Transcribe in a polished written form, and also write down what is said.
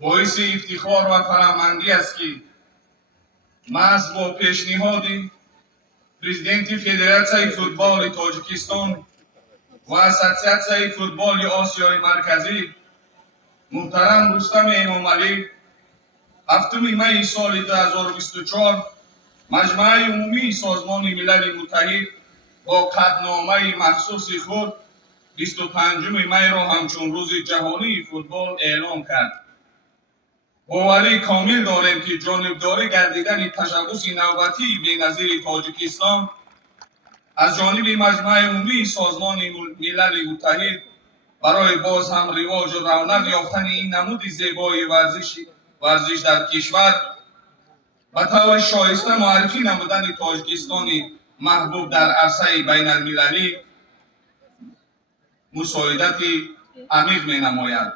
باعث افتخار و فرهمندی است که محض با پیشنهاد پرزیدنت فدراسیون فوتبال تاجیکستان و اساسیاسیون فوتبال آسیای مرکزی محترم رستم امامعلی هفتم می سال 2024 مجمع عمومی سازمان ملل متحد با قطعنامه مخصوص خود 25 می را همچون روز جهانی فوتبال اعلام کرد. باوری کامل داریم که جانبداری گردیدن تشبث نوبتی بی‌نظیر تاجیکستان از جانب مجمع عمومی سازمان ملل متحد برای باز هم رواج و رونق یافتن این نمود زیبای ورزش در کشور و طور شایسته معرفی نمودن تاجیکستان محبوب در عرصه بین المللی مساعدت عمیق می نماید.